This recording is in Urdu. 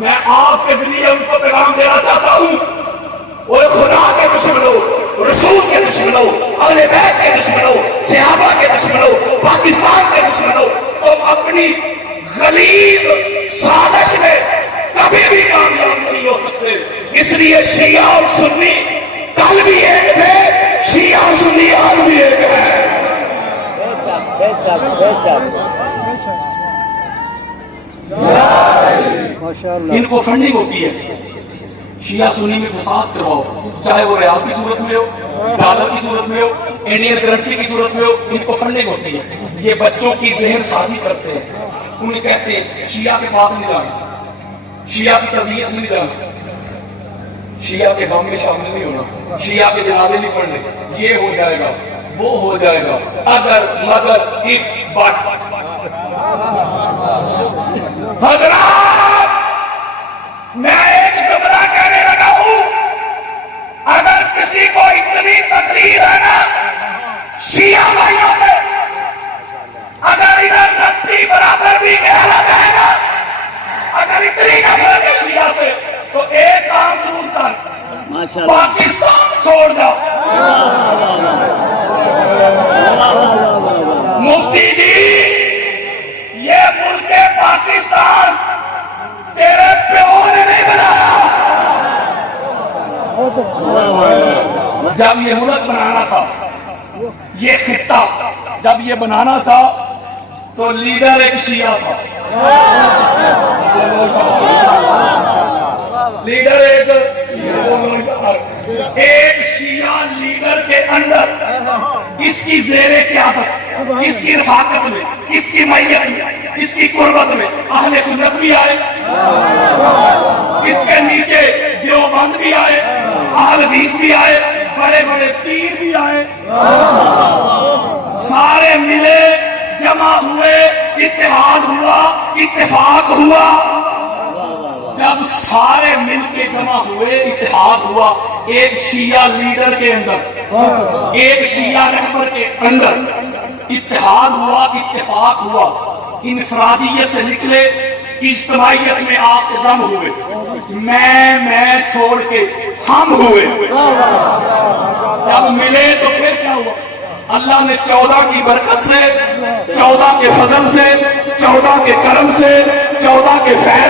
میں آپ کے ذریعے ان کو پیغام دینا چاہتا ہوں، اور خدا کے دشمنوں، رسول کے دشمنوں، اہل بیت کے دشمنوں، صحابہ کے دشمنوں، پاکستان کے دشمنوں، تم اپنی غلیظ سازش میں کبھی بھی کامیاب نہیں ہو سکتے۔ اس لیے شیعہ اور سنی کل بھی ایک تھے، شیعہ اور سنی آج بھی ایک ہے۔ ان کو فنڈنگ ہوتی ہے، شیعہ سنی میں فساد کرواؤ، چاہے وہ ریال کی صورت میں ہو، ڈالر کی صورت میں ہو، انڈین کرنسی کی صورت میں ہو، ان کو فنڈنگ ہوتی ہے۔ یہ بچوں کی ذہن سازی کرتے ہیں، انہیں کہتے ہیں شیعہ کے پاس نہیں جانا، شیعہ کی تذیت نہیں جانا، شیعہ کے غم میں شامل نہیں ہونا، شیعہ کے جنازے نہیں پڑھنے، یہ ہو جائے گا وہ ہو جائے گا، اگر مگر ایک بات۔ حضرات میں ایک جملہ کہنے لگا ہوں، اگر کسی کو اتنی تکلیف ہے نا شیعہ بھائیوں سے، اگر ادھر رتی برابر بھی غیرت ہے نا، اگر اتنی نفرت ہے شیعہ سے، تو ایک کام ضرور کر، پاکستان چھوڑ دو۔ مفتی جی، یہ ملک پاکستان تیرے پیو نے نہیں بنایا۔ جب یہ ملک بنانا تھا، یہ خطہ جب یہ بنانا تھا، تو لیڈر ایک شیعہ تھا، لیڈر ایک شیعہ لیڈر کے اندر اس کی زیر قیادت، اس کی رفاقت میں، اس کی میت میں، اس کی قربت میں اہل سنت بھی آئے، اس کے نیچے دیوبند بھی آئے، اہل حدیث بھی آئے، بڑے بڑے پیر بھی آئے، سارے ملے، جمع ہوئے، اتحاد ہوا، اتفاق ہوا۔ جب سارے مل کے جمع ہوئے، اتحاد ہوا، ایک شیعہ لیڈر کے اندر، ایک شیعہ رہبر کے اندر اتحاد ہوا، اتفاق ہوا، انفرادیت سے نکلے، اجتماعیت میں آپ ضم ہوئے، میں چھوڑ کے ہم ہوئے۔ جب ملے تو پھر کیا ہوا؟ اللہ نے 14 کی برکت سے، 14 کے فضل سے، 14 کے کرم سے، 14 کے فیض